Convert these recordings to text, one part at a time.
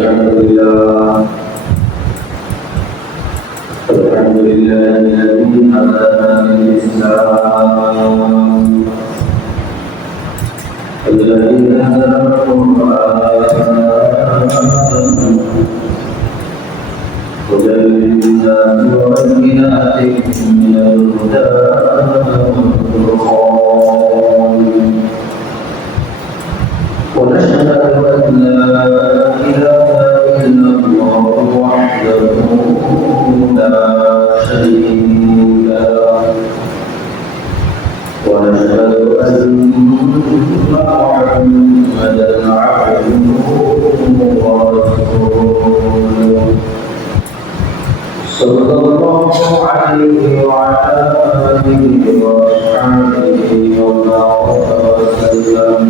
الحمد لله الذي هدانا للإسلام الذي أنزل القرآن هدى للناس وبينات من الهدى والفرقان ونشهد أن لا إله إلا الله وحده لا شريك له ونشهد أن محمدا عبده ورسوله صلى الله عليه وعلى آله وأصحابه وبارك وسلم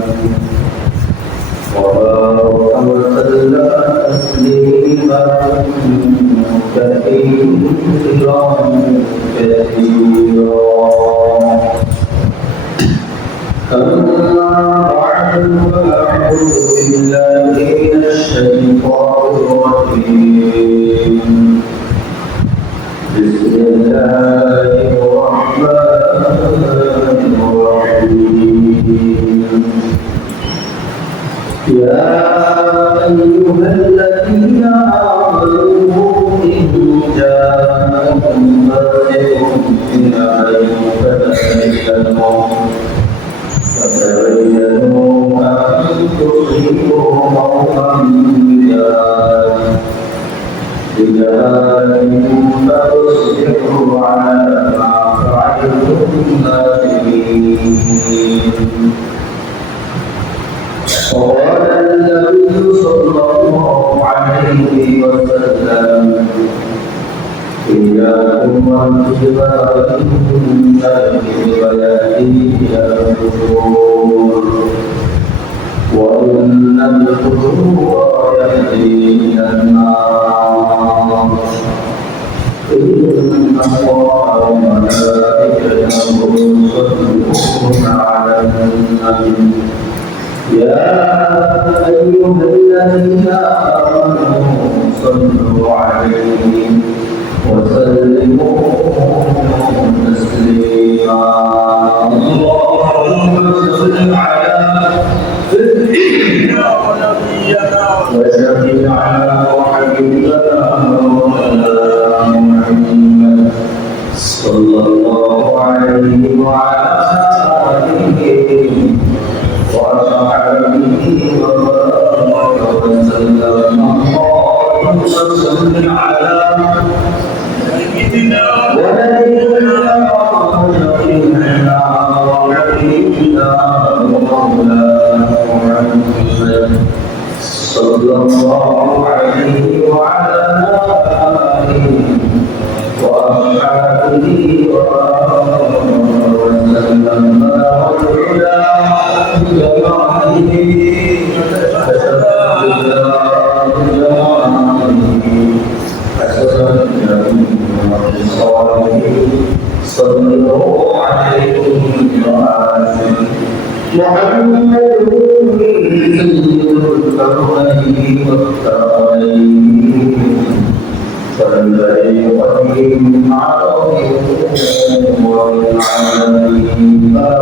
وبارك وسلم تسليما كثيرا أما بعد فأعوذ بالله من الشيطان الرجيم بسم الله الرحمن الرحيم يا أيها الذين آمنوا إن جاءكم فاسق بنبأ فتبينوا أن تصيبوا قوما بجهالة فتصبحوا على ما فعلتم نادمين. وقال النبي صلى الله عليه وسلم إياكم والكذب فإن الكذب يأتي الفجور وإن الفجور يأتي إلى النار إن الله وملائكته يصلون على النبي يا أيها الذين آمنوا صلوا عليه وسلموا تسليما. اللهم صل على سيدنا ونبينا وشفيعنا وحبيبنا مولانا محمد صلى الله عليه وعلى آله وصحبه وبارك وسلم. اللهم صل على سيدنا ونبينا وشفيعنا وحبيبنا ومولانا محمد صلى الله عليه وعلى آله وأصحابه وبارك وسلم. محمد سيد الكرمين والثقلين فالبريقين عربهم والعالمين لا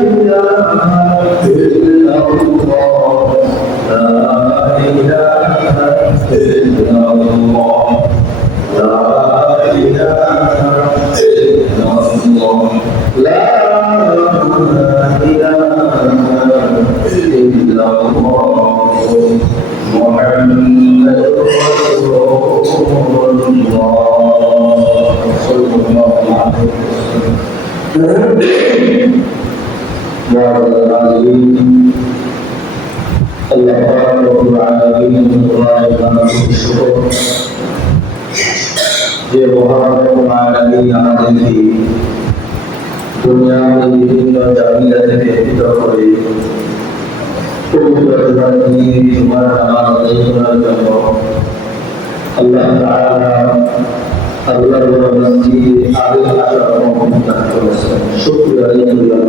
إله إلا الله وعلى العالمين الله رب العالمين الشكر যে মহান আলামিন আমাদেরকে দুনিয়ার বিভিন্ন জায়গা থেকে পৃথক করে পবিত্র জীবনে তোমার নামাজ আদায় করার জন্য আল্লাহ তাআলা আল্লাহর মসজিদে আগে আসার অনুমতি দান করেছেন। শুকরিয়া আলহামদুলিল্লাহ।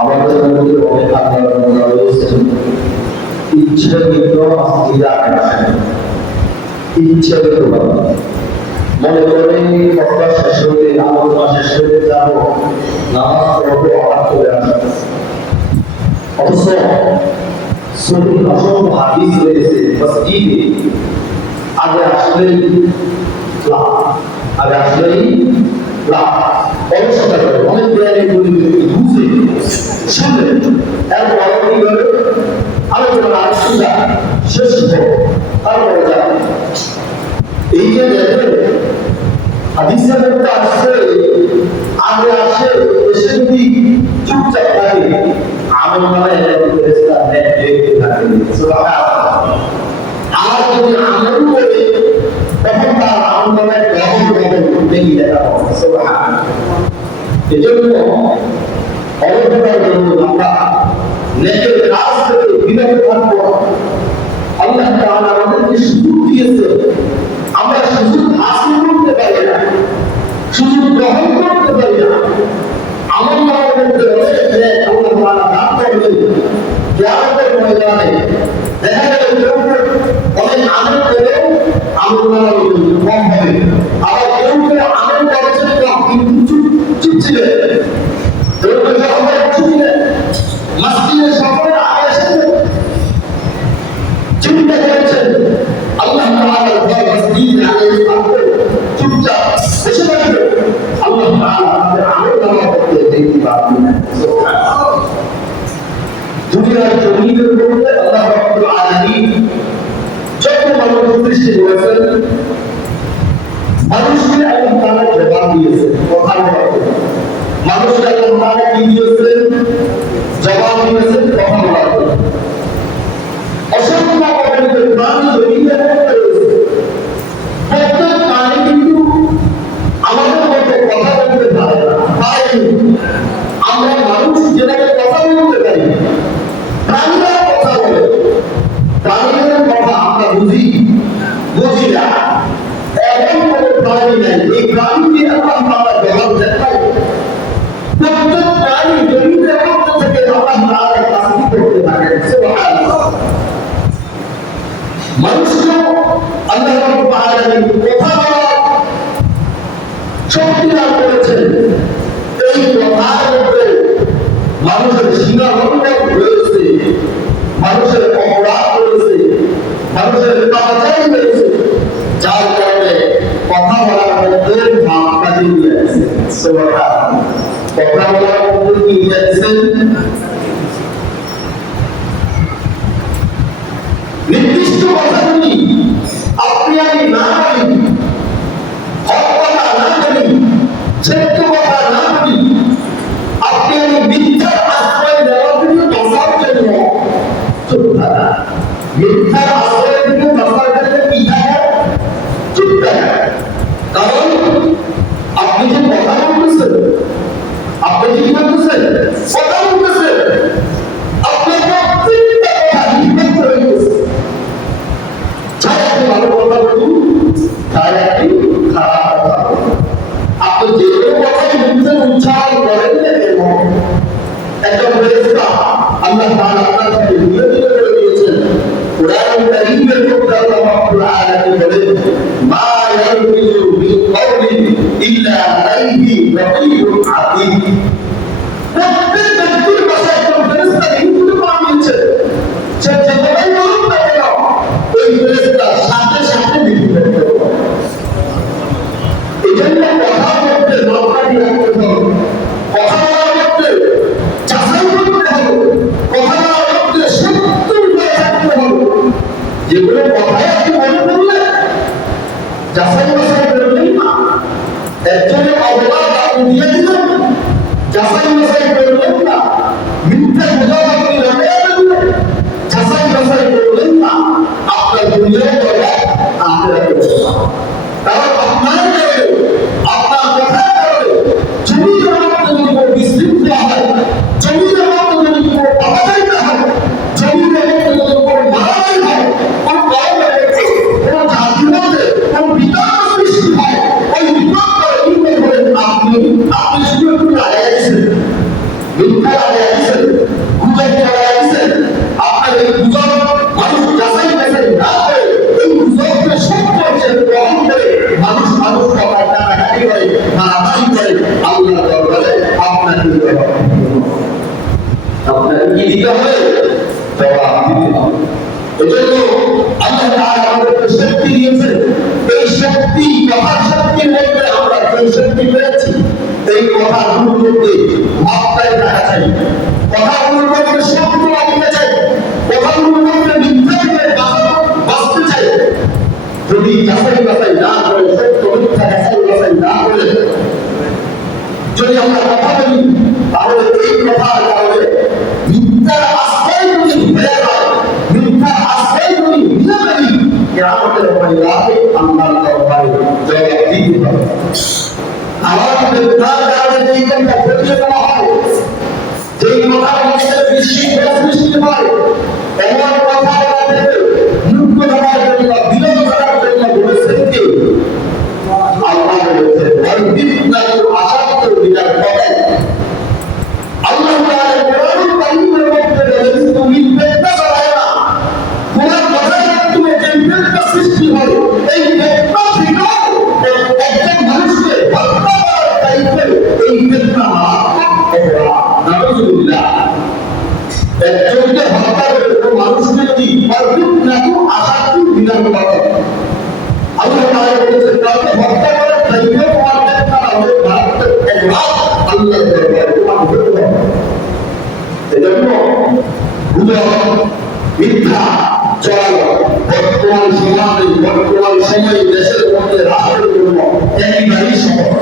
আমাদের মধ্যে অনেক আল্লাহর রয়েছেন ইচ্ছাকৃত মসজিদে আসেন, ইচ্ছাকৃত মনে করেন কথা শেষ হইতে আলোচনা শেষ হইতে যাব নামাজ পড়বো আবার চলে আসেন। অবশ্য সহি অসংখ্য হাদিস রয়েছে মসজিদে আগে আসলেই লাভ, আগে আসলেই লাভ। অলসতা করে অনেক জ্ঞানী বুঝে শুনলেন এরপর কি করে আলোচনা আলোচনা শেষ হবে তারপরে যাবে। এই যে দেখেন হাদিসের মধ্যে আসছে আগে আসে এসে যদি চুপচাপ থাকে আমল নামায় ফেরেশতা দেখতে থাকে। সুবহানাল্লাহ। আর যদি আমল করে তখন তার আমল নামায় দেখি দেখা হবে। সুবহানাল্লাহ। এজন্য অলসতার জন্য আমরা নেকের কাজ থেকে বিরত থাকবো। আল্লাহ তাআলা আমাদেরকে সুযোগ দিয়েছে, আমরা সুযোগ হাসিল করতে পারি না, সুযোগ গ্রহণ করতে পারি না। আমল নামার মধ্যে রয়েছে আল্লাহ তাআলা দান করবেন কিয়ামতের ময়দানে। দেখা গেল কেউ অনেক আমল করেও আমল নামার কম হবে, আবার কেউ আমল করেছেন কম কিন্তু চুপ ছিলেন, কেউ ছিলেন মসজিদে সফরে আগে এসেছেন চিন্তা করেছেন আল্লাহ তাআলার ঘর মসজিদ আগে থাকবে চুপচাপ বসে থাকবে, আল্লাহ তাআলা আমাদের আমল নামা করতে দেখতে পাবেন না। সুবহানাল্লাহ। দুনিয়ার জমিনের মধ্যে আল্লাহ রাব্বুল আলামিন যত মানুষ সৃষ্টি করেছেন মানুষকে আল্লাহ তাআলা জবাব দিয়েছেন কথা বলার জন্য। মানুষকে আল্লাহ তাআলা কি দিয়েছেন? জবাব দিয়েছেন কথা বলার জন্য। অসংখ্য প্রাণী জমিনে রয়েছে, প্রত্যেক প্রাণী কিন্তু আমাদের মধ্যে কথা বলতে পারে না, পারেনি। আমরা মানুষ যেটাকে কথা বলতে পারি, প্রাণীরা কথা বলে, প্রাণীদের কথা আমরা বুঝি না। এমন কোনো প্রাণী নাই এই প্রাণীকে আল্লাহ তাআলা জবাব দেন নাই। প্রত্যেক প্রাণী জমিনের মধ্যে থেকে আল্লাহ তাআলা তাসবিহ করতে থাকেন। সুবহানাল্লাহ। মানুষকে আল্লাহ রাব্বুল আলামিন কথা বলার শক্তি দান করেছেন। এই কথার মধ্যে মানুষের সীমাবদ্ধতা রয়েছে, মানুষের অপরাধ রয়েছে, মানুষের পাপাচারী রয়েছে, যার কারণে কথা বলার মধ্যে মাপকাঠি রয়েছে। সুবহানাল্লাহ। কথা বলার মধ্যে কি রয়েছে? নির্দিষ্ট কথাগুলি আপনি আমি না বলি, হক কথা না বলি, সত্য কথা না বলি, আপনি আমি মিথ্যার আশ্রয় দেওয়ার জন্য বাঁচার জন্য চুপ থাকা, মিথ্যার আশ্রয়ের জন্য বাঁচার জন্য কি থাকা? চুপ থাকা। কারণ আপনি যে কথা বলতেছেন, আপনি যে কি বলতেছেন? কথা বলতেছেন, আপনার প্রত্যেকটা কথা হিকমত করে বলতেছেন। চাই আপনি ভালো কথা বলুন, চাই আপনি খারাপ কথা বলুন, আপনি যে কোনো কথাই মুখে উচ্চারণ করেন না কেন, একটা ফেরেশতা আল্লাহ তাআলা আপনার সাথে নিয়োজিত করে দিয়েছেন। কুরআন কারীমের মধ্যে আল্লাহ রাব্বুল আলামিন বলেন, মা ইয়ালফিযু মিন কাওলিন ইল্লা লাদাইহি রাকীবুন আতীদ। প্রত্যেক ব্যক্তির ভাষায় কোন ফেরেশতা নিয়োজিত করা হয়েছে, সে যেটাই বলুক না কেন ওই ফেরেশতা সাথে সাথে লিখে দেবে। এজন্য কথা বলতে মাপকাঠি রাখতে হবে, কথা বলার মধ্যে যাচাই করতে হবে, কথা বলার মধ্যে সত্য উপায় থাকতে হবে। যেগুলো কথাই আপনি মনে করলেন যাচাই বাছাই করবেন না, একজনের অপরাধ আপনি দিয়ে দিলেন, সুযোগ লাগাই দিয়েছেন, মিথ্যা লাগাই দিয়েছেন, গুজব লাগাই দিয়েছেন। আপনার এই গুজব মানুষ যাচাই বাছাই না করে এই গুজবকে সত্য হিসেবে গ্রহণ করে মানুষ সবাই টানাটানি করে, মারামারি করে, আল্লাহ দরবারে আপনাকে দিতে হবে। আপনাকে কি দিতে হবে? জবাব দিতে হবে। এজন্য আল্লাহ তাআলা আমাদেরকে শক্তি দিয়েছেন। এই শক্তি, কথার শক্তির মধ্যে আমরা যে শক্তি পেয়েছি, এই কথাগুলোর মধ্যে মাত্রায় রাখা চাই, কথাগুলোর মধ্যে সত্য রাখতে চাই, কথাগুলোর মধ্যে মিথ্যা থেকে বাঁচতে চাই। যদি যাচাই বাছাই না করে, সত্য মিথ্যা যাচাই বাছাই না করে যদি আমরা কথা বলি, তাহলে এই কথার কারণে মিথ্যার আশ্রয় যদি হয়ে যায়, মিথ্যার আশ্রয় যদি নিয়ে ফেলি, কিয়ামতের ময়দানে আল্লাহর দরবারে জবাব দিতে হবে। আমার মিথ্যার কারণে যেই কথা বলিয়ে দেওয়া হয়, যেই কথার মধ্যে বিশৃঙ্খলা সৃষ্টি হয়, এমন কথা আমাদেরকে মুক্ত করার জন্য, বিরোধ করার জন্য বলেছেন কে? আল্লাহ বলেছেন, ওয়াইদিনাতু আশাদু মিনাল কতল। আল্লাহ তাআলা কোরআনুল কারীমের মধ্যে বলেছেন, তুমি ফিতনা চালায় না। তোমার কথায় তুমি যে ফিতনা সৃষ্টি হয়, এই ফিতনা থেকে একজন মানুষকে হত্যা করার দায়িত্ব, এই ফিতনা মারাত্মক অপরাধ। নাউযুবিল্লাহ। একজনকে হত্যা করে কোনো মানুষকে যদি ওয়াইদিনাতু আশাদু মিনাল কতল, আল্লাহ তাআলা বলেছেন, কাউকে হত্যা করার দায়িত্ব তোমার ফিতনা হবে মারাত্মক অপরাধ। আল্লাহ দরবারে তোমার হতে হবে। এজন্য গুজব, মিথ্যা চলানো বর্তমান সমাজে, বর্তমান সময়ে দেশের মধ্যে, রাষ্ট্রের জন্য একেবারেই সহজ,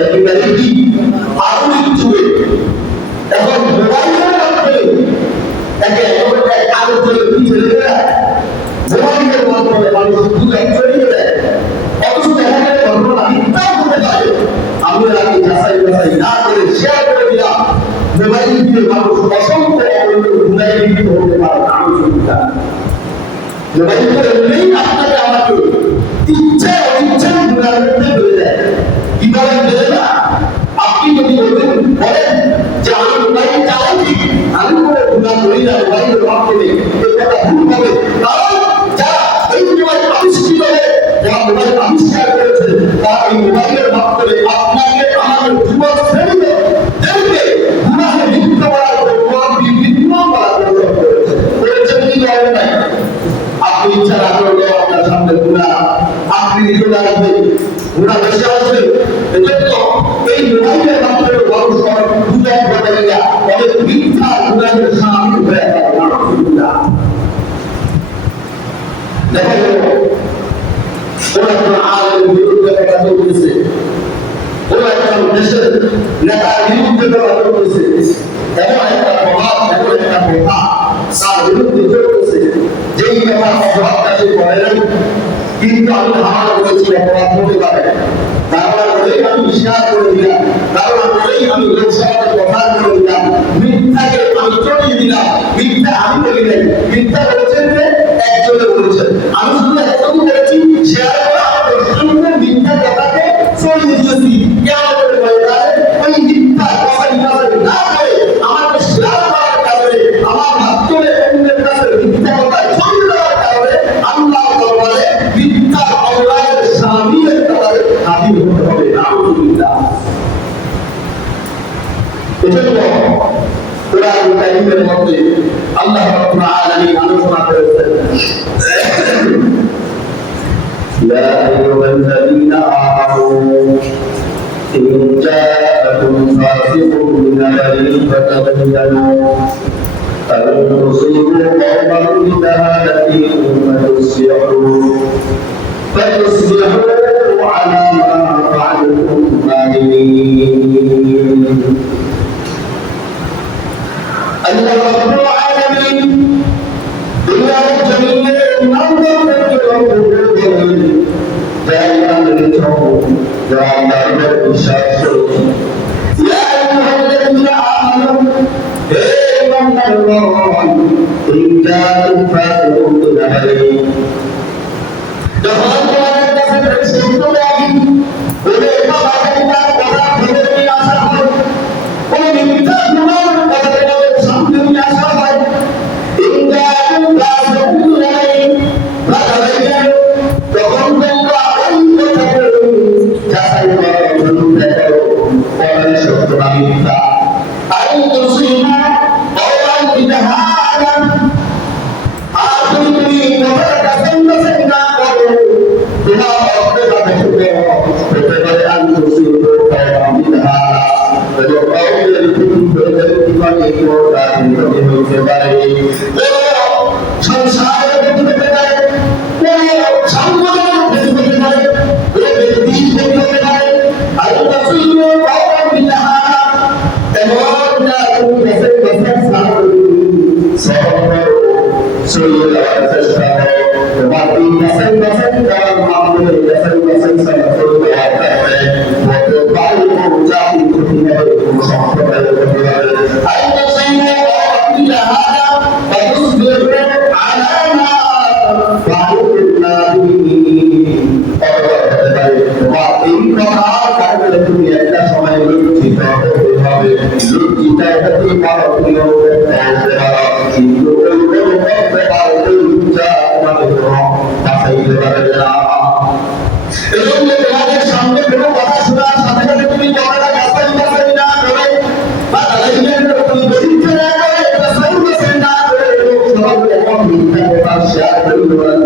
একেবারেই কি আধুনিক যুগে। এখন মোবাইলের মাধ্যমে একে আরেকজনের পিছনে দেয়, মোবাইলের মাধ্যমে মানুষ গুজব ছড়িয়ে দেয়, অথচ দেখা গেলে ঘটনা মিথ্যাও হতে পারে। আমরা আগে যাচাই বাছাই না করে শেয়ার করে দিলাম, মোবাইল দিয়ে মানুষ অসংখ্য গুনাহে লিপ্ত হতে পারে। নাউযুবিল্লাহ। মোবাইল করে নেই আপনাকে আমাকে ইচ্ছে অনিচ্ছায় গুনাহের মধ্যে ফেলে দেয়। কিভাবে ফেলে না? আপনি যদি বলেন যে আমি মোবাইল চালাই, আমি কোনো গুনাহ করি না, মোবাইলের মাধ্যমে এই কথা ভুল হবে। কারণ যারা এই মোবাইল আবিষ্কৃত হয়ে, যারা মোবাইল আবিষ্কার করেছে, তারা এই মোবাইলের মাধ্যমে আপনাকে আমাদের যুবক শ্রেণীকে দেখবে গুনাহে লিপ্ত করার জন্য, বিভিন্ন করার জন্য করেছেন কি করেন নাই? আপনি ইচ্ছা না করলে আপনার সামনে গুনাহ আপনি চলে আসবে, গুনাহ বেশি আসবে। এজন্য এই মোবাইলের মাধ্যমে মানুষ অনেক গুজব ঘটে গেলে অনেক মিথ্যা গুনাহের সামিল হয়ে যায়। নাউযুবিল্লাহ। দেখা গেল কোন একজন আলেমের বিরুদ্ধে কথা বলতেছে, কোন একজন দেশের নেতার বিরুদ্ধে কথা বলতেছে, এমন একটা প্রভাব, এমন একটা কথা তার বিরুদ্ধে চলতেছে, যেই কথা অপরাধটা সে করে নাই, কিন্তু আমি ধারণা করেছি অপরাধ হতে পারে, ধারণা করেই আমি শেয়ার করে দিলাম, ধারণা করেই আমি লোকসভাতে প্রচার করে দিলাম, মিথ্যাকে আমি চড়িয়ে দিলাম। মিথ্যা আমি বলি নাই, মিথ্যা বলেছেন যে একজনে বলেছেন, আমি শুধু একটু বলেছি, শেয়ার করা শুনতে মিথ্যা কথাকে চড়িয়ে দিয়েছি। কিয়ামতের ময়দানে ওই মিথ্যা কথাই না করে আমাকে শেয়ার করার কারণে, আমার মাধ্যমে অন্যের কাছে মিথ্যা কথা ছড়িয়ে দেওয়ার কারণে আল্লাহ দরবারে মিথ্যা অন্যায়ের শামিলের কারণে হাজির হতে হবে। নাউযুবিল্লাহ। এজন্য কোরআনুল কারীমের মধ্যে আল্লাহ রাব্বুল আলামিন আলোচনা করেছেন, ইয়া আইয়ুহাল্লাযীনা আমানু ইন জাআকুম ফাসিকুন বিনাবাইন ফাতাবাyyanu আন তুসিবু কওমান বিজাহালাতিন ফাtusbihu আলা মা ফাআলতুম নাদিমিন। আল্লাহ রাব্বুল আলামিন দুনিয়ার জমিনে নামদারকে রব্বুল জান্নাতের বিশ্বাস করুন। ইয়া আইয়ুহাল্লাযীনা আমানু, হে ঈমানদারগণ, ইন জাআকুম ফাসিকুন বিনাবাইন, যখন তোমাদের কাছে সত্য লাগে বলে বাবা কথা বলে নিয়ে আসা হয়, মিথ্যা আই তুসিবু কওমান বিজাহালান আর তুমি কথাটা কাছেন না করো তোমার অর্থে যাবে হতে পারে আই তুসিবু কওমান বিজাহালা এবং কাউকে পৃথিবীতে জীবনে কোটা হতে পারে সংসারে হতে পারে সাম্যের হতে পারে ব্যক্তি হতে পারে আই তুসিবু কওমান বিজাহালা এমন না তুমি কাছে না সরিয়ে দেওয়ার চেষ্টা করো তোমার এই মেসেজ দেওয়ার মাধ্যমে মেসেজ সরিয়ে দেওয়ার কারণে হতে পারে জাতি ক্ষতি হবে কোনো সম্প্রদায় ক্ষতি হবে আই তুসিবু বিজাহালা ফাতুসবিরু আলা মা ফাআলনা তোমার এই কথার কারণে তুমি একটা সময় লজ্জিত হতে হবে লজ্জিত হতে পারো তুমি করতে পারো কিন্তু তোমাদের সামনে কোনো কথা শোনার সাথে সাথে তুমি কথাটা বাস্তবায়ন না করে বা তুমি দরিদ্র না করে বাস্তবায়ন না করে সব রকম মিথ্যা কথা শেয়ার করে দেবেন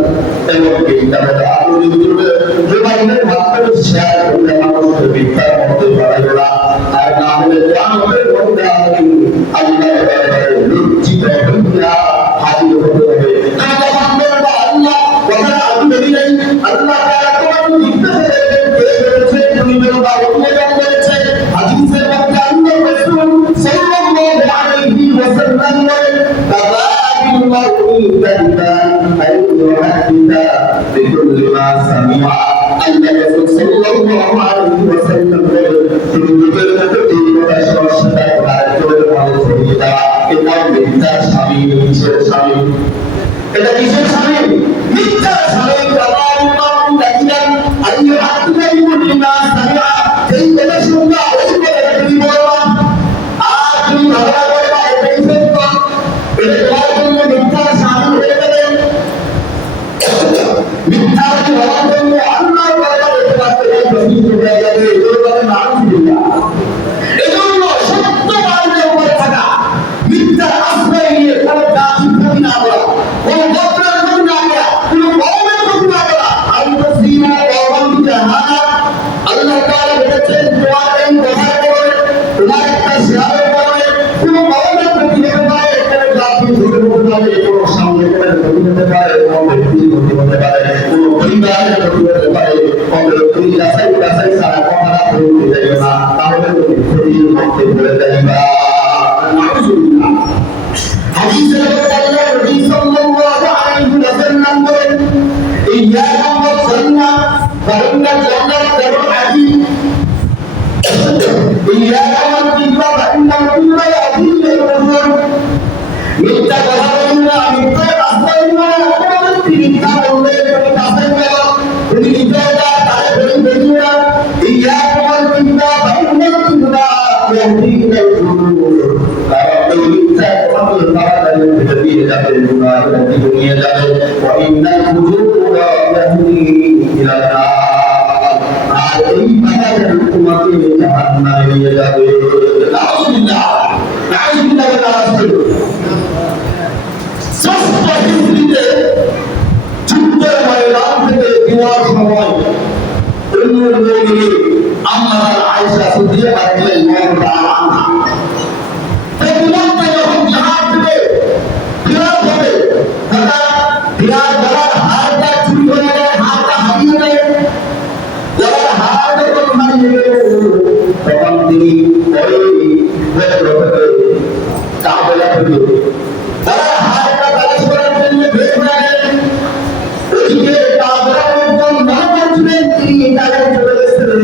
এবং মিথ্যাটা আরো জীবনের মাধ্যমে শেয়ার করলে মানুষের মিথ্যার মধ্যে বাড়াই না আর না হলে জানবের মধ্যে আল্লাহ লজ্জিত হইয়া হাজির হতে হবে আল্লাহ কথা আমি বলি নাই আল্লাহ তোমার জিজ্ঞাসা করেছে তুমি বলবা অন্যজন করেছে হাদিসের মধ্যে আল্লাহ রাসূল সাল্লাল্লাহু আলাইহি ওয়াসাল্লাম বলেন তাবাবিল মারউই কাদিবান আইয়ুহাদিদা বিকুল্লি মা সামিআ আল্লাহ রাসূল সাল্লাল্লাহু আলাইহি ওয়াসাল্লাম বলেন তুমি নিজের মধ্যে এই কথা সমস্যাটা আর করে বলে ছড়িয়ে দাও এটা মিথ্যার স্বামী কিসের স্বামী এটা কিসের স্বামী মিথ্যার স্বামী তাবাবিল মারউই কাদিবান আইয়ুহাদিদা বিকুল্লি মা সামিআ এই কথা শুনবা ওই কথা তুমি বলবা আর তুমি ভালো করবা এটাই সত্য এটা তোমার জন্য মিথ্যার স্বামী হয়ে যাবে মিথ্যার হওয়ার জন্য আল্লাহর কথা বলতে পারতে প্রতিষ্ঠিত হয়ে যাবে এগুলো বলে নাউজুবিল্লাহ এজন্য সত্য মার্গের উপরে থাকা মিথ্যার আশ্রয় নিয়ে কোনো জাতির ক্ষতি না করা কোনো গোত্রের ক্ষতি না করা কোনো কওমের ক্ষতি না করা আমি তো সীমা কওমান বিজাহালা আল্লাহ তাআলা বলেছেন তোমার এই কথার কারণে তোমার একটা শেয়ারের কারণে কোনো কওমের ক্ষতি হতে পারে কোনো জাতির ক্ষতি হতে পারে কোনো সাম্রাজ্যের ক্ষতি হতে পারে কোনো ব্যক্তির ক্ষতি হতে পারে কোনো পরিবারের ক্ষতি হতে পারে তবে তুমি যাচাই ছাড়া কথাটা বলতে যাইও না তাহলে তুমি ক্ষতির মধ্যে পড়ে যাইবা নাউজুবিল্লাহ হাদিসে আল্লাহ নবী সাল্লাল্লাহু আলাইহি ওয়াসাল্লাম বলেন ইয়াকুম ওয়াসন্না ফাইন্না জান্নাত দারুল আজিজ ইয়াকুম বিল্লাহ ফাইন্না কুল্লা আজিজের রাসূল মিথ্যা কথা বলবেন না মিথ্যা আশ্রয় না আপনাদের মিথ্যা বললে তুমি কাছে যাও তুমি নিজেও যা তারে বলি বলি না ইয়াকুম বিল্লাহ ফাইন্না কুল্লা আজিজের রাসূল কারণ এই মিথ্যা কথা বলে তারা ভিতরে দিয়ে যাবে গুনাহের দিকে নিয়ে যাবে ওয়া ইন্নাল ফুজুরা ইয়াহদি ইলা আর এই কথা তোমাকে জাহান্নামে নিয়ে যাবে নাউজুবিল্লাহ ষষ্ঠ হিজরিতে যুদ্ধের ময়দান থেকে ফেরার সময় উম্মুল মুমিনিন আম্মা আয়েশা সিদ্দিকা রাদিয়াল্লাহু তাআলা আনহা যখন জিহাদ থেকে ফেরার পথে তারা ফেরার গলার হারটা চুরি করে নেয় হারটা হারিয়ে নেয় গলার হার যখন হারিয়ে গেল তখন তিনি কাফেলা থেকে তারা হারটা তালাশ করার জন্য বের হয়ে গেলেন ওদিকে কাফেলা লোকজন মনে করছিলেন তিনি তাদের চলে গেছিলেন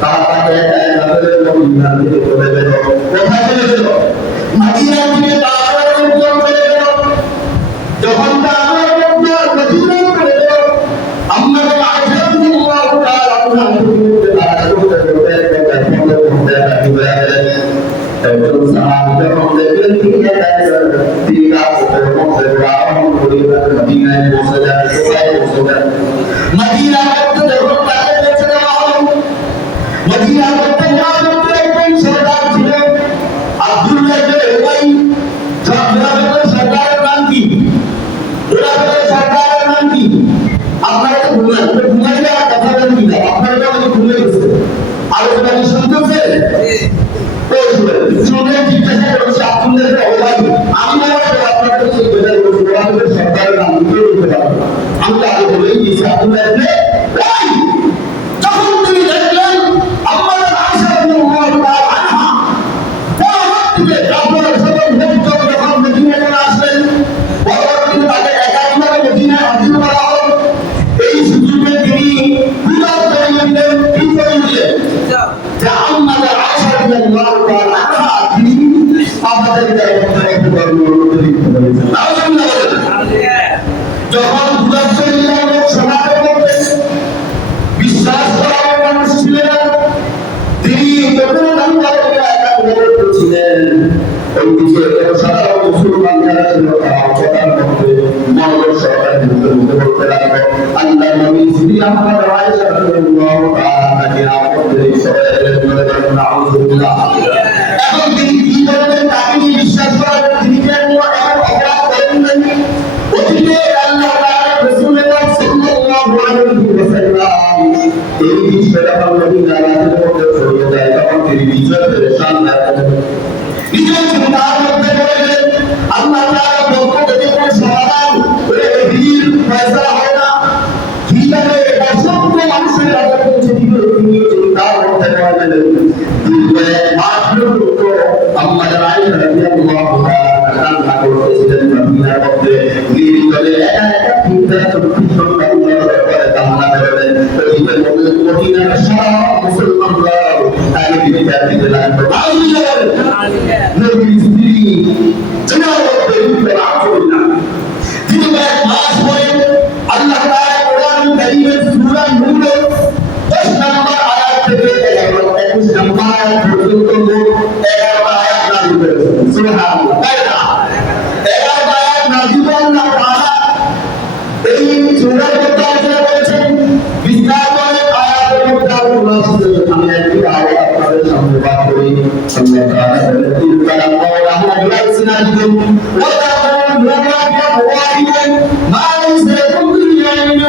তারা তাকে মদিনা থেকে চলে গেল কোথায় চলে গেল মদিনা থেকে কাফেলা লোকজন চলে গেল যখন কাফেলা লোকজন মদিনা চলে গেল আমরা আয়েশা রাদিয়াল্লাহু তাআলা আনহা তারা একজন সাহাবী যখন দেখলেন তিনি কাপড়ের মধ্যে রাউন্ড করে মদিনায় পৌঁছে যান কোথায় পৌঁছে যান মদিনা মধ্যে যখন তাকে পৌঁছে দেওয়া হলো মদিনা মধ্যে একজন সরদার ছিল শুনে জিজ্ঞাসা করছে আব্দুল্লাহ ওলাই আমি মনে করি আপনার কাছে বেজার করছি ওলাদের সরকারের নাম কেউ বলতে পারবে না আমি তো আগে বলেই দিয়েছি আব্দুল্লাহ ওলাই যখন তিনি দেখলেন আমাদের আয়েশা রাদিয়াল্লাহু তাআলা আনহা পরবর্তীতে আপনারা সকল লোকজন যখন মদিনায় আসলেন পরবর্তীতে তাকে একাধিকভাবে মদিনায় হাজির করা হল এই সুযোগে তিনি বিরাট করে নিলেন কি করে নিলেন যে আমাদের আয়েশা রাদিয়াল্লাহু তাআলা আনহা তিনি আমাদের দায়িত্ব যখন বুঝাচ্ছিলেন লোক সমাজের মধ্যে বিশ্বাস করার মানুষ ছিলেন তিনি যখন ছিলেন ওই দিকে সাধারণ মুসলমান যারা ছিল তারা কথার মধ্যে মঙ্গল সরকারের মুখে বলতে লাগলো আল্লাহ নবী শ্রী আমাদের আয়েশা রাদিয়াল্লাহু তাআলা তাকে আপদের ঈশ্বরের নাউযুবিল্লাহ এখন তিনি কি বললেন তাকে নিয়ে বিশ্বাস করার তিনি কেন এমন অপরাধ করেন নাই অতীতে আল্লাহ তাআলা রাসূলুল্লাহ সাল্লাল্লাহু আলাইহি ওয়াসাল্লাম এই বিষয়টা নবী নারাজের মধ্যে ছড়িয়ে যায় তখন তিনি নিজের পেরেশান থাকেন নিজের চিন্তার মধ্যে পড়লেন আল্লাহ তাআলা পক্ষ থেকে কোনো সমাধান ওই ভিড় ফয়সালা হয় না কিভাবে অসংখ্য মানুষের কাছে পৌঁছে দিবে তিনি চিন্তার মধ্যে পড়লেন মাত্র আমাদের আয়েশা রাদিয়াল্লাহু তাআলা কান্না করতেছিলেন মদিনার মধ্যে নিরিবিলি একা একা চিন্তা করতেছিলেন আল্লাহর ব্যাপারে কান্না করলেন ওইদিকে মদিনার সব মুসলমানরা তাকে বিচার দিতে লাগলো নবীর স্ত্রী জিনার মধ্যে লিপ্ত আল্লাহ তিনি এক মাস পরে আল্লাহ তাআলা কোরআন কারীমের সূরা নূরের 10 নম্বর আয়াত থেকে 21 নম্বর আয়াত পর্যন্ত 11 আয়াত নাযিল করেছেন সুবহানাল্লাহ তাই না 11 আয়াত নাযিল করে আল্লাহ তাআলা এই সূরার মধ্যে আলোচনা করেছেন বিস্তার করে আয়াতের মধ্যে আলোচনা করেছেন আমি একটি আয়াত আপনাদের সামনে পাঠ করি আল্লাহ তাআলা বলেন তিলকা কওলাহু বিআলসিনাতিকুম ওয়া তাকুলুনা বিআফওয়াহিকুম মা লাইসা লাকুম বিহি ইলম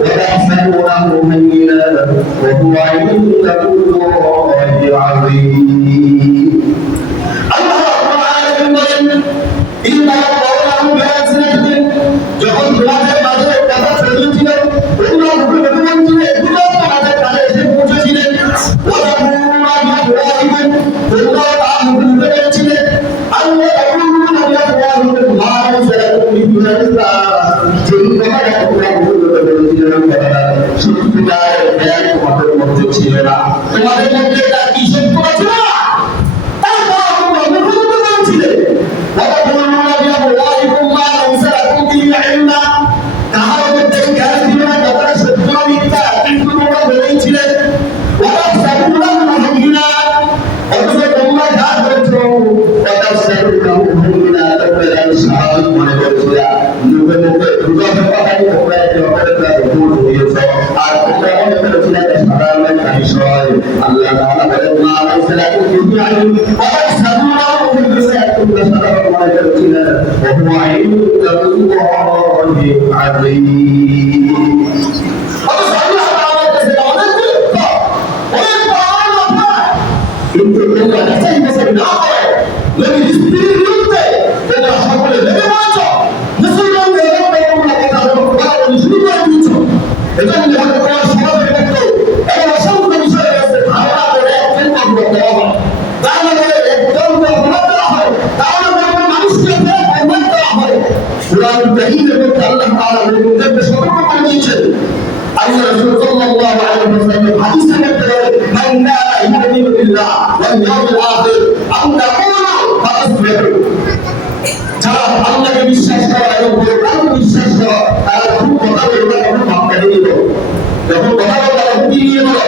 ওয়া তাহসাবুনাহু হায়্য়িনান ওয়া হুয়া 'indallahi 'azীম আল্লাহ রাব্বুল আলামিন বলেন তিলকা কওলাহু বিআলসিনাতিকুম যখন তোমাদের মাঝে কথা চলছিল তোমরা উপরে ছিল এগুলো তোমাদের কানে এসে পৌঁছেছিলেন ওয়া তাকুলুনা বিআফওয়াহিকুম তোমরা তা মুখে বলেছিলে আল্লাহ তাকুলুনা বিআফওয়াহিকুম মা লাইসা লাকুম বিহি ইলম যেই কথাটা তোমরা মুখে বলেছিলে কথাটা সত্যিকার জ্ঞান তোমাদের মধ্যে ছিল না তোমাদের মধ্যে তার কি সত্য ছিল না তারপর তোমরা মুখে বলেছিলে ওয়া তাকুলুনা বিআফওয়াহিকুম মা লাইসা লাকুম বিহি ইলম কাহার মধ্যে জ্ঞান ছিল না কথাটা সত্য না মিথ্যা কিন্তু তোমরা বলেছিলে ওয়া তাকুলুনা হায়্যিনান অথচ তোমরা যা করেছো ওয়া তাকুলুনা হায়্যিনান তোমরা যা স্বাভাবিক মনে করছিলে মুখে মুখে দুটো কথাই তোমরা একে অপরের কাছে দূর হয়েছো আর তোমরা মনে করেছিলে এটা সাধারণ একটা বিষয় আল্লাহ তাআলা বলেন মা লাইসা লাকুম বিহি ইলম ওয়া তাকুলুনা হায়্যিনান তোমরা সাধারণ মনে করেছিলে ওয়া হুয়া 'indallahi 'azীম আল্লাহ তাআলা কাছে অনেক গুরুত্ব অনেক বড় ব্যাপার কিন্তু তোমরা যাচাই বাছাই না করে নবীর স্ত্রীর বিরুদ্ধে তোমরা সকলে লেগে পড়েছ মুসলমানদের ব্যাপারে তোমরা কথা বলা শুরু করে দিয়েছ এজন্য হয়তো তোমার সমাজের মধ্যে এমন অসংখ্য বিষয় রয়েছে ধারণা করে একজন করতে হবে তার মধ্যে একজন অপরাধ করা হয় তার মধ্যে মানুষকে অপমান করা হয় কুরআন কারীমের মধ্যে আল্লাহ তাআলা আমাদেরকে সতর্ক করে দিয়েছেন আল্লাহ রাসূল সাল্লাল্লাহু আলাইহি ওয়াসাল্লাম হাদিসে বলেন মান কানা ইউমিনু বিল্লাহ ওয়াল ইয়াউমিল আখির আন তাকুলু ফাসবিরু যারা আল্লাহকে বিশ্বাস করে এবং পরকালকে বিশ্বাস করে তারা খুব কথা বলবে এবং মাপকাঠি নিয়ে যখন কথা বলবে তখন কি নিয়ে বলো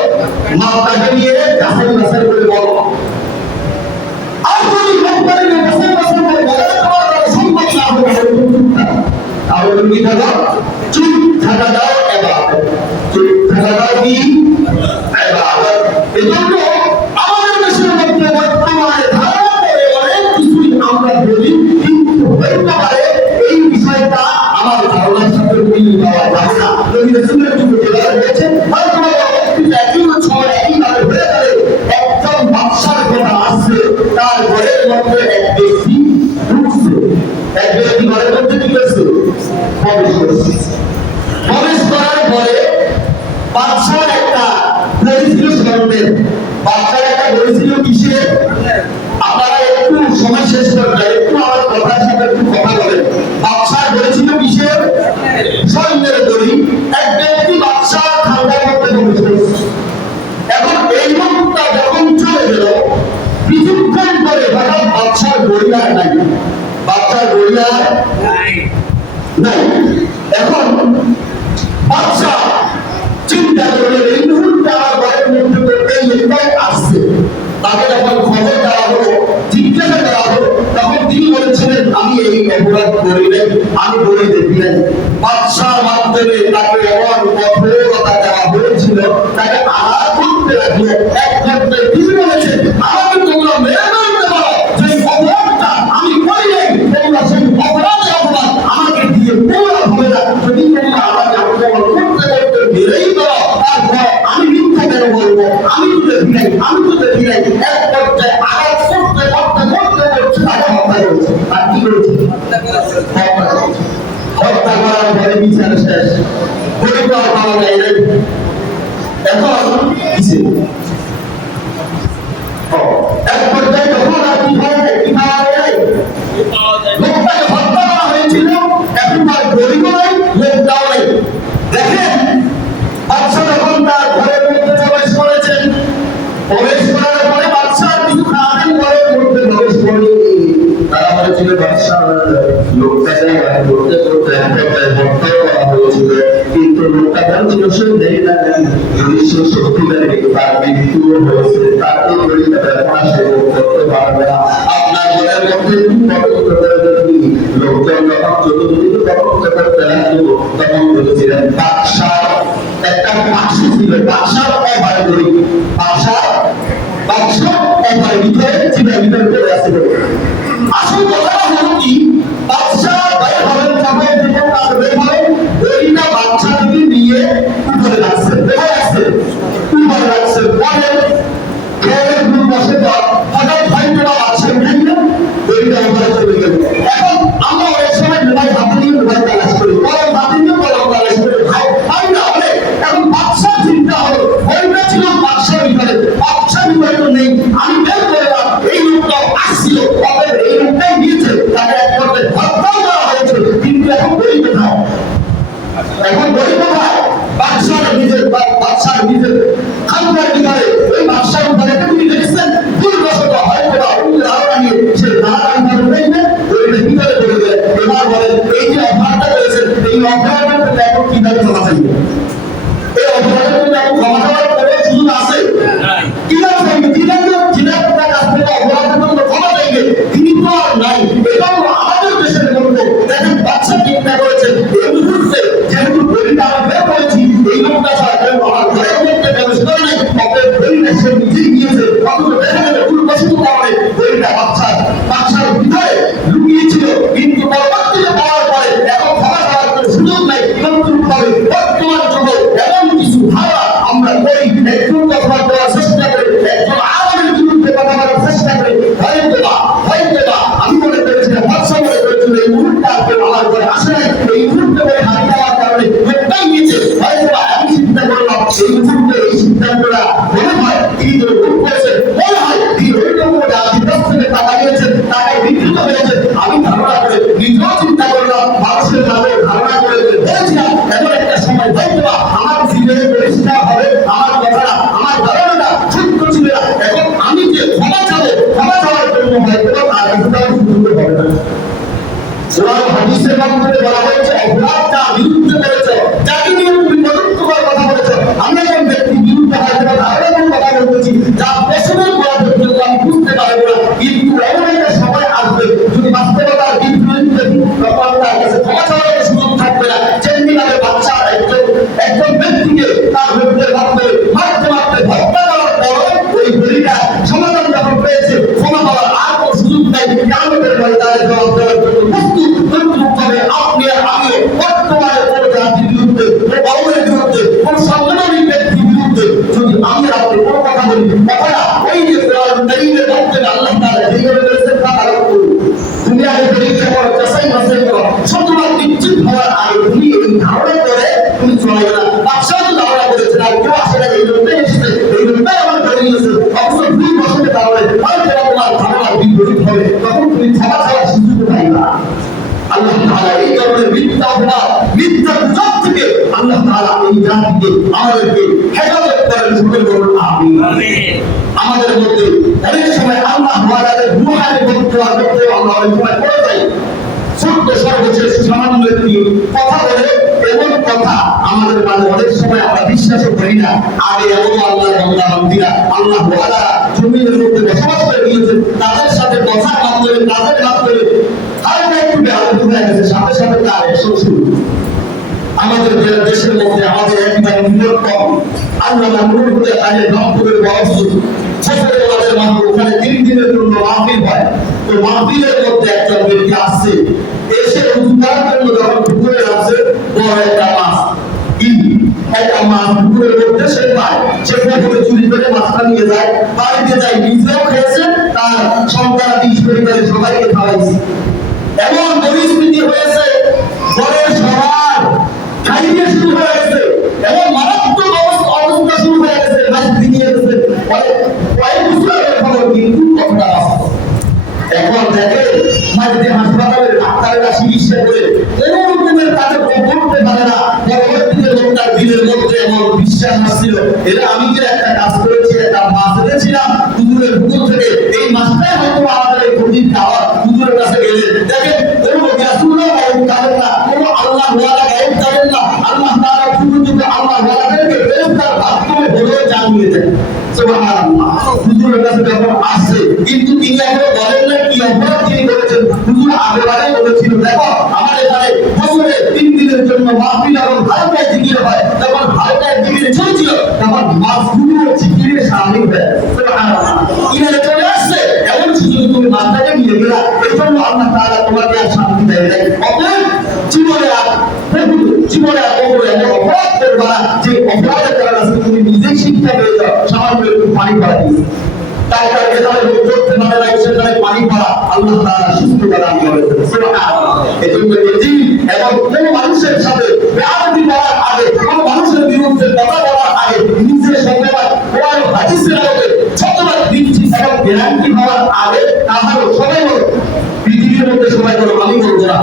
মাপকাঠি নিয়ে যাচাই বাছাই করে বলো আর যদি মাপকাঠি নিয়ে যাচাই বাছাই করে বলে তোমার সম্পদ না হবে তাহলে তুমি কি থাকো চুপ থাকা দাও ইবাদত চুপ থাকা দাও কি ইবাদত এজন্য আমাদের দেশের মধ্যে বর্তমানে ধারণা করে অনেক কিছুই আমরা বলি কিন্তু হইতে পারে এই বিষয়টা আমার ধারণার সাথে মিল পাওয়া যায় না নবী রাসূলের যুগে যেটা হয়েছে হয়তো একই সময় একইভাবে হয়ে গেলে একজন বাদশা আসছে তার ঘরের মধ্যে এক ব্যক্তি ঢুকছে, এক ব্যক্তি ঘরের মধ্যে কি করছে? প্রবেশ করছে। প্রবেশ করার পরে বাদশার একটা বই ছিল স্মরণের, বাদশার একটা বই ছিল কিসের? আপনারা একটু সময় শেষ করবেন, একটু আমার কথার সাথে একটু কথা বলেন। বাদশার বই ছিল কিসের? স্বর্ণের দড়ি। এক ব্যক্তি বাদশার খান্দার মধ্যে প্রবেশ করছে। এখন এই লোকটা যখন চলে গেল, কিছুক্ষণ পরে হঠাৎ বাদশার বই আর নাই, বাদশার বই আর নাই। এখন বাদশা চিন্তা করলেন এই মুহূর্তে আমার ঘরের মধ্যে এই লোকটাই আসছে। তাকে যখন খবর দেওয়া হলো, জিজ্ঞাসা করা হলো, তখন তিনি বলেছিলেন আমি এই অপরাধ করি নাই, আমি বলে দেখি নাই। বাদশার মাধ্যমে তাকে এমন কঠোরতা দেওয়া হয়েছিল, তাকে আঘাত করতে লাগলো। এক পর্যায়ে তিনি বলেছেন আমাকে তোমরা মেরে ফেলতে পারো, যে অপরাধটা আমি করি নাই তোমরা সেই অপরাধের অপরাধ আমাকে দিয়ে পুরো হবে না। যদি তোমরা আমাকে আক্রমণ করতে করতে মেরেই দাও, তারপরে আমি মিথ্যা কেন বলবো? আমি তো দেখি নাই, আমি তো দেখি নাই। এক পর্যায়ে আঘাত করতে করতে করতে করতে তাকে হত্যা করেছে। আর কি করেছে? হত্যা করার পরে বিচার শেষ, গরিব আর পাওয়া যায় নাই। এখন কিসে এক পর্যায়ে যখন আর কি হয়, কি পাওয়া যায়? লোকটাকে হত্যা করা হয়েছিল, এখন আর গরিব নাই, লোকটাও নাই। দেখেন বাদশা যখন তার ঘরের মধ্যে প্রবেশ করেছেন, প্রবেশ করার পরে বাদশা কিছু খাবেন ঘরের মধ্যে প্রবেশ করেনি। তারা বলেছিল বাদশা লোকটাকে করতে করতে হত্যা করা হয়েছিল, কিন্তু লোকটা বলছিল সে নেই না, যদি সে সত্যিকারে তার মৃত্যু হয়েছে তাকে ব্যবহার সে করতে পারবে না। আপনার ঘরের মধ্যে তদন্ত করে দেখি লোকজন যখন চতুর্দিকে তদন্ত করতে লাগলো, তখন বলেছিলেন বাদশার একটা বাক্স ছিল, বাদশার অভার করি, বাদশার অভার ভিতরে চিন্তার ভিতরে করে আছে। আসল কথাটা হলো কি, বাদশা বাইরে হবেন কবে যেটা তার বের হয় ওইটা বাদশা থেকে নিয়ে উপরে রাখছে, কোথায় রাখছে? উপরে রাখছে। পরে খেয়ে দুই বসে হঠাৎ হয়তো বা বাদশা উঠে গেল, ওইটা উপরে চলে গেল। এখন আমরা অনেক সময় মোবাইল হাতে নিয়ে মোবাইল তালাশ করি, কলম হাতে নিয়ে কলম তালাশ করি, ভাই না হলে এখন বাদশা চিন্তা হলো ওইটা ছিল বাদশার ভিতরে, বাদশার ভিতরে তো নেই, আমি বের করলাম এই লোকটাও আসছিল, তবে এই লোকটাই দিয়েছে, তাকে এক করতে হত্যা করা হয়েছে। কিন্তু এখন বই কোথায়? এখন বই কোথায়? বাদশার নিজের খানকার ভিতরে, ওই বাদশার ভিতরে তুমি দেখছেন দুর্দশত হয়তো বা উল্লাহটা নিয়ে সে দাঁড়ান করবেন, ওইটা ভিতরে বলে দেয়। এবার বলেন এই যে অপরাধটা করেছেন, এই অপরাধের প্রতি এখন কিভাবে ক্ষমা চাইবে? এই অপরাধের প্রতি এখন ক্ষমা চাওয়ার কোনো সুযোগ আছে? কিভাবে চাইবে? কিভাবে তার কাছ থেকে অপরাধের জন্য ক্ষমা চাইবে? তিনি তো আর নাই। এটাও আমাদের দেশের মধ্যে দেখেন বাচ্চা চিন্তা করেছেন এই মুহূর্তে যেহেতু বইটা আমি বের করেছি, এই লোকটা ছাড়া কেউ আমার ঘরের মধ্যে প্রবেশ করে নাই, অপরের বইটা সে নিজেই গিয়েছে, অথচ দেখা গেল পূর্বশিত কারণে বইটা বাচ্চার ভিতরে লুকিয়েছিল। কিন্তু পরবর্তীতে পাওয়ার পরে এখন ক্ষমা চাওয়ার কোনো সুযোগ নাই। নতুনভাবে বর্তমান যুগে এমন কিছু ধারা আমরা করি, একজন কথা দেওয়ার চেষ্টা করি, একজন আওয়ামের বিরুদ্ধে কথা বলার চেষ্টা করি, হয়তো বা আমি মনে করেছিলাম বাদশা মনে করেছিল এই মুহূর্তে আর কেউ আমার ঘরে আসে নাই, এই মুহূর্তে বলে হারিয়ে যাওয়ার কারণে লোকটাই নিয়েছে, হয়তো বা আমি চিন্তা করলাম এই মুহূর্তে এই সিদ্ধান্তটা মনে হয় তিনি তো ভুল করেছেন, মনে হয় তিনি ওইরকম বিপক্ষ থেকে টাকা নিয়েছেন, টাকায় বিকৃত হয়েছে। আমি ধারণা করে নিজেও চিন্তা করলাম, মানুষের মাঝে ধারণা করে বলেছিলাম এমন একটা সময় হয়তো বা আমার জীবনে পরিষ্কার হবে, আমার কথাটা আমার ধারণাটা সত্য ছিল না। এখন আমি যে ক্ষমা চাওয়ার জন্য হয়তো আর কিছুটাও সুযোগ হবে না। কোরআন হাদিসের মাধ্যমে বলা হয়েছে অপরাধটা বিরুদ্ধে করেছে, যাকে নিয়ে তুমি কটুক্তিকর কথা বলেছো, আমি এখন ব্যক্তির বিরুদ্ধে হয়তো ধারণা কথা বলতেছি যা পেছনের বলা পর্যন্ত আমি বুঝতে পারবো না, কিন্তু এমন একটা সময় আসবে যদি বাস্তবতার বিপরীতে তখন তার কাছে ক্ষমা চাওয়ার সুযোগ থাকবে না। যেমনি ভাবে বাচ্চা একজন ব্যক্তিকে তার বিরুদ্ধে মারতে হত্যা করার পর ওই বলিটা সমাধান যখন পেয়েছে, ক্ষমা পাওয়ার আর কোনো সুযোগ নেই, কামতের ময়দানে জবাব দেওয়ার জন্য প্রস্তুত। তদ্রূপভাবে আপনি আর আমিও বর্তমানে কোন জাতির বিরুদ্ধে, কোন কওমের বিরুদ্ধে, কোন সাংগঠনিক ব্যক্তির বিরুদ্ধে যদি আমি আপনি কোনো কথা বলি, কথাটা ওই যে কোরআন কারীমের মধ্যে জড়িত হবে তখন তুমি ক্ষমা চাওয়ার সুযোগ পাইবা। আল্লাহ তাআলা এই ধরনের মিথ্যা অপবাদ, মিথ্যা গুজব থেকে আল্লাহ তাআলা এই জাতিকে আমাদেরকে হেফাজত করেন। সকলে বলুন আমিন। আমাদের মধ্যে অনেক সময় আল্লাহ ওয়াদাদের রুহানি বক্তব্য আমরা অনেক সময় পড়ে যাই। ছোট্ট সর্বশেষ সামান্য একটি কথা বলে এমন কথা আমাদের মাঝে অনেক সময় আমরা বিশ্বাসও করি না। আগে এমন আল্লাহর বান্দা বান্দীরা আল্লাহ ওয়ালা জমিনের মধ্যে বসবাস করে গিয়েছেন, তাদের সাথে কথার মাধ্যমে কাজের মাধ্যমে হালকা একটু আলোচনা হয়ে গেছে, সাথে সাথে তার এসব শুরু। আমাদের দেশের মধ্যে আমাদের একেবারে নিরক্ষম আল্লাহ নূর হতে তাদের রংপুরের বয়সুর ছোটদের আমাদের মাহফিল, ওখানে 3 দিনের জন্য মাহফিল হয়। তো মাহফিলের মধ্যে একজন ব্যক্তি আসছে, এসে উদ্ধার জন্য যখন পুকুরে আসছে বড় একটা মাছ, একটা মাছ পুকুরের মধ্যে সে পায়, সে পুকুরে চুরি করে মাছটা নিয়ে যায়, বাড়িতে যায়, নিজেও খেয়েছে, তার সন্তানাদি পরিবারের সবাইকে খাওয়াইছে। এমন পরিস্থিতি হয়েছে ঘরের সবার খাইয়ে শুরু হয়ে গেছে, এবং মারাত্মক অবস্থা শুরু হয়ে গেছে, মাছ দিয়ে গেছে। কয়েক বছরের খবর, কিন্তু কথাটা বাস্তব। এখন দেখে মাঝে হাসপাতালের ডাক্তারেরা চিকিৎসা করে কোনো রকমের তাকে করতে পারে না। পরবর্তীতে লোকটার দিনের মধ্যে এমন বিশ্বাস আসছিল, এরা আমি যে একটা কাজ করেছি, একটা মাছ এনেছিলাম পুকুরের পুকুর থেকে, এই মাছটাই হয়তো আমাদের এই ক্ষতির খাওয়া। পুকুরের কাছে গেলে দেখেন কোনো রাসূলুল্লাহ গায়েব জানেন না, কোনো আল্লাহ ওয়ালা গায়েব জানেন না। আল্লাহ তাআলা যুগে আল্লাহ ওয়ালাদেরকে ফেরেশতার মাধ্যমে বলে জানিয়ে দেন। সুবহানাল্লাহ। হুজুরের কাছে যখন আসছে, কিন্তু তিনি এখনো বলেন না কি অপরাধ তিনি করেছেন। হুজুর আগেবারে বলেছিল, দেখো আমার এখানে বছরে 3 দিনের জন্য মাহফিল এবং হালকায় জিকির হয়। যখন হালকায় জিকির চলছিল তখন মাছগুলো জিকিরের সামনে হয়ে সুবহানাল্লাহ ইনারে চলে আসছে, এমন সুযোগ তুমি মাছটাকে নিয়ে গেলা, এই জন্য আল্লাহ তাআলা তোমাকে আর শান্তি দেয় নাই। অতএব জীবনে আর কখনো এমন অপরাধ করবা না যে অপরাধের কারণে তুমি নিজেই শিক্ষা পেয়ে যাও। সামান্য একটু পানি পড়া দিয়েছে, ডাক্তার যেখানে করতে পারে না সেখানে পানি পড়া আল্লাহ তাআলা সুস্থতা দান করেছেন। সুবহানাল্লাহ। এজন্য এটি এবং কোন মানুষের সাথে বেয়াদবি করার আগে, কোন মানুষের বিরুদ্ধে কথা বলার আগে নিজের শতবার কোরআন হাদিসের আলোকে শতবার দিচ্ছি এবং গ্যারান্টি হওয়ার আগে তাহলে সবাই বলো, পৃথিবীর মধ্যে সবাই বলো, আমি বলবো না।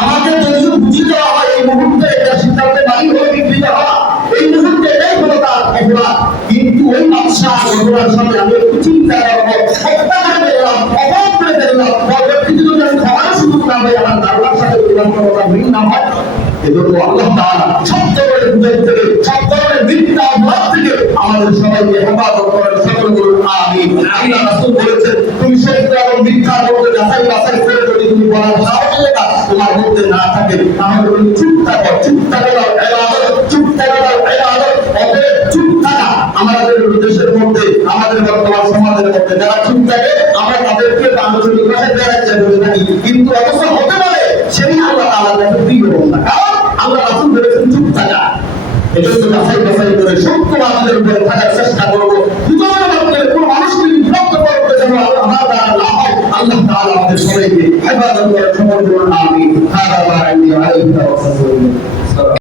আমাকে যদিও বুঝিয়ে দেওয়া হয় এই মুহূর্তে এটা সিদ্ধান্তে মালিক হয়ে বিকৃত হওয়া, এই মুহূর্তে এটাই হলো তার অপরাধ। কিন্তু ওই বাদশাহ ঘটনার সাথে আমি একটু চিন্তা করবো, হত্যা করে দিলাম, অপরাধ করে দিলাম, পরবর্তীতে যদি আমি ক্ষমার সুযোগ না হয়, আমার দারুণার সাথে কথা ভিন্ন না হয়। এজন্য আল্লাহ তাআলা সব ধরনের গুনাহ থেকে, সব ধরনের মিথ্যা অপরাধ থেকে আমাদের সবাইকে হেফাজত করেন। সকলে বলুন আমিন। আল্লাহ রাসূল বলেছেন, তুমি সত্য এবং মিথ্যার মধ্যে যাচাই বাছাই করে যদি তুমি বলার সাহসিকতা তোমার মধ্যে না থাকে, তাহলে তুমি চুপ থাকো, চুপ থাকো, ইবাদত, চুপ থাকো, ইবাদত। অতএব চুপ থাকা আমাদের দেশের মধ্যে, আমাদের বর্তমান সমাজের মধ্যে যারা চুপ থাকে, আমরা তাদেরকে আন্তরিক ভাষায় দেখাচ্ছি বলে থাকি, কিন্তু অবশ্য হতে পারে সেই আল্লাহ তাআলার কাছে প্রিয় হন না, কারণ আল্লাহ রাসূল বলেছেন চুপ থাকা। এজন্য যাচাই বাছাই করে সত্যবাদীদের উপরে থাকার চেষ্টা করবো। দুজনের মধ্যে কোনো মানুষকে বিভক্ত করতে যেন আমার দ্বারা না হয়। আল্লাহ তাআলা আমাদের সবাইকে হেফাজত করেন। সকল বলুন আমিন। হাদা ওয়া আলাইহি ওয়া সাল্লাম।